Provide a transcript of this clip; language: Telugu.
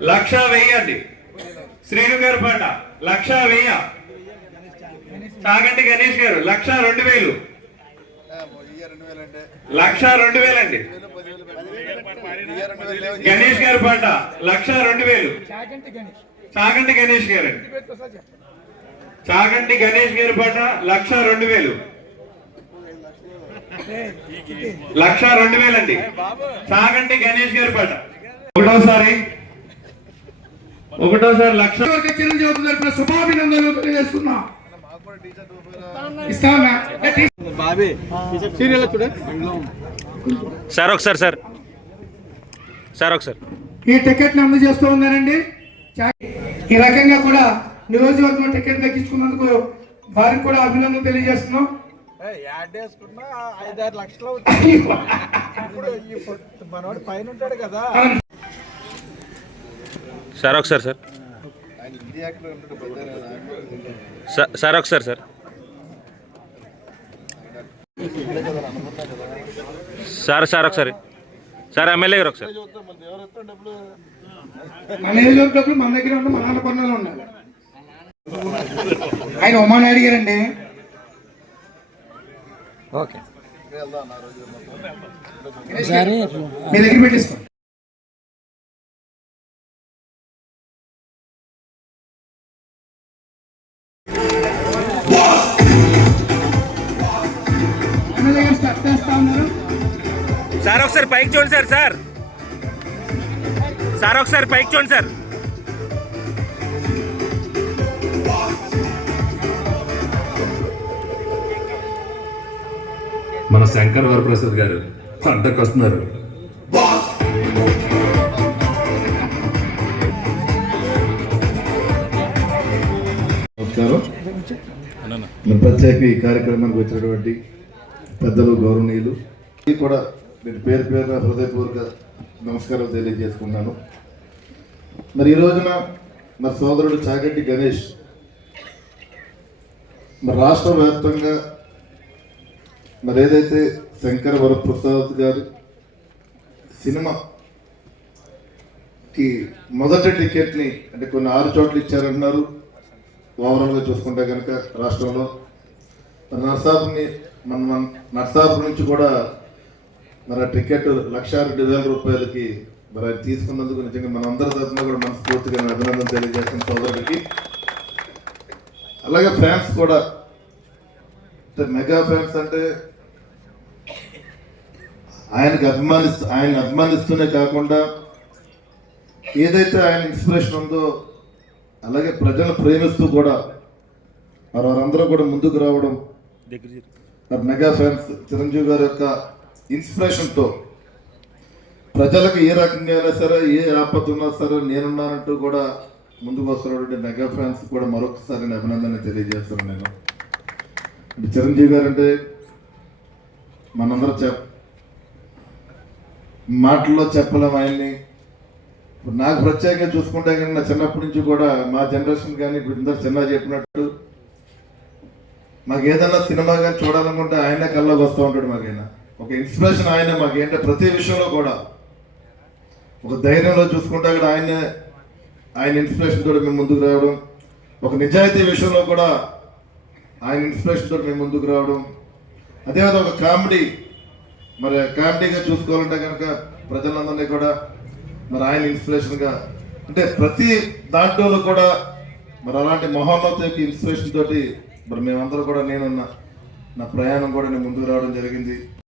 లక్ష వెయ్యండి. శ్రీను గారు పాట లక్ష వెయ్య. చాగంటి గణేష్ గారు లక్ష రెండు వేలు. లక్ష రెండు వేలండి. గణేష్ గారి పాట లక్ష రెండు వేలు. చాగంటి గణేష్ గారు. ఇంటి చాగంటి గణేష్ గారి పాట లక్ష రెండు వేలు. లక్ష రెండు వేలండి. చాగంటి గణేష్ గారి పాట. ఒకటోసారి ఒకటోసారి లక్ష చిరంజీవి తరపున శుభాభినందనలు తెలియజేస్తున్నా. సార్ ఒకసారి సార్. సార్ ఒకసారి. ఈ టికెట్ని అందజేస్తూ ఉన్నారండి ఈ రకంగా కూడా నియోజకవర్గం టికెట్ దక్కించుకున్నందుకు వారికి కూడా అభినందనలు తెలియజేస్తున్నాం. యాడ్ వేసుకున్నా ఐదారు లక్షలు అవుతుంది ఇప్పుడు మనోడు పైన ఉంటాడు కదా. సార్ ఒకసారి సార్. సార్ ఒకసారి సార్. సార్ సార్ ఒకసారి. సార్ ఎమ్మెల్యే గారు ఒకసారి. మన నియోజకవర్గ డబ్బులు మన దగ్గర ఉంటే మన పన్నులో ఉండాలి. ఆయన ఉమాని అడిగారండి. ఓకే. మీ దగ్గర పెట్టేసుకో. ఎమ్మెల్యే గారు స్టార్ట్ చేస్తా ఉన్నారు. సార్ ఒకసారి పైకి చూడండి సార్ సార్. సార్ ఒకసారి పైకి చూడండి సార్. మన శంకర్ వరప్రసాద్ గారు పంటకు వస్తున్నారు. నమస్కారం. ప్రత్యేక ఈ కార్యక్రమానికి వచ్చినటువంటి పెద్దలు గౌరవనీయులు. ఇది కూడా నేను పేరు పేరున హృదయపూర్వక నమస్కారం తెలియజేసుకున్నాను మరి ఈ రోజున మరి సోదరుడు చాగంటి గణేష్ మరి రాష్ట్ర వ్యాప్తంగా మరి ఏదైతే శంకర వరప్రసాద్ గారు సినిమాకి మొదటి టికెట్ని అంటే కొన్ని ఆరు చోట్ల ఇచ్చారంటున్నారు. ఓవరాల్గా చూసుకుంటే కనుక రాష్ట్రంలో. మరి మన మన నర్సాపు నుంచి కూడా మరి టికెట్ లక్ష రెండు వేల రూపాయలకి మరి అది తీసుకున్నందుకు నిజంగా మన అందరి తరఫున కూడా మనస్ఫూర్తిగా అభినందన తెలియజేస్తున్న సోదరుడికి అలాగే ఫ్యాన్స్ కూడా. అంటే మెగా ఫ్యాన్స్ అంటే ఆయనకి అభిమానిస్తూ ఆయన అభిమానిస్తూనే కాకుండా ఏదైతే ఆయన ఇన్స్పిరేషన్ ఉందో అలాగే ప్రజలు ప్రేమిస్తూ కూడా మరి వారందరూ కూడా ముందుకు రావడం మరి మెగా ఫ్యాన్స్ చిరంజీవి గారి యొక్క ఇన్స్పిరేషన్తో ప్రజలకు ఏ రకంగా అయినా సరే ఏ ఆపద ఉన్నా సరే నేనున్నానంటూ కూడా ముందుకు వస్తున్నటువంటి మెగా ఫ్యాన్స్ కూడా మరొకసారి నేను అభినందన తెలియజేస్తున్నాను నేను. అంటే చిరంజీవి గారు అంటే మనందరూ చెప్ మాటల్లో చెప్పలేం ఆయన్ని. ఇప్పుడు నాకు ప్రత్యేకంగా చూసుకుంటే కానీ నా చిన్నప్పటి నుంచి కూడా మా జనరేషన్ కానీ ఇప్పుడు ఇందరు చిన్న చెప్పినట్టు మాకు ఏదన్నా సినిమా కానీ చూడాలనుకుంటే ఆయనే కల్లోకి వస్తూ ఉంటాడు మాకైనా. ఒక ఇన్స్పిరేషన్ ఆయన మాకు ఏంటంటే ప్రతి విషయంలో కూడా. ఒక ధైర్యంలో చూసుకుంటే కూడా ఆయన ఆయన ఇన్స్పిరేషన్ తోటి మేము ముందుకు రావడం. ఒక నిజాయితీ విషయంలో కూడా ఆయన ఇన్స్పిరేషన్ తోటి మేము ముందుకు రావడం. అదేవిధంగా ఒక కామెడీ. మరి కామెడీగా చూసుకోవాలంటే కనుక ప్రజలందరినీ కూడా మరి ఆయన ఇన్స్పిరేషన్గా. అంటే ప్రతి దాంట్లో కూడా మరి అలాంటి మహోన్నత యొక్క ఇన్స్పిరేషన్ తోటి మరి మేమందరూ కూడా నేను నా- నా ప్రయాణం కూడా నేను ముందుకు రావడం జరిగింది.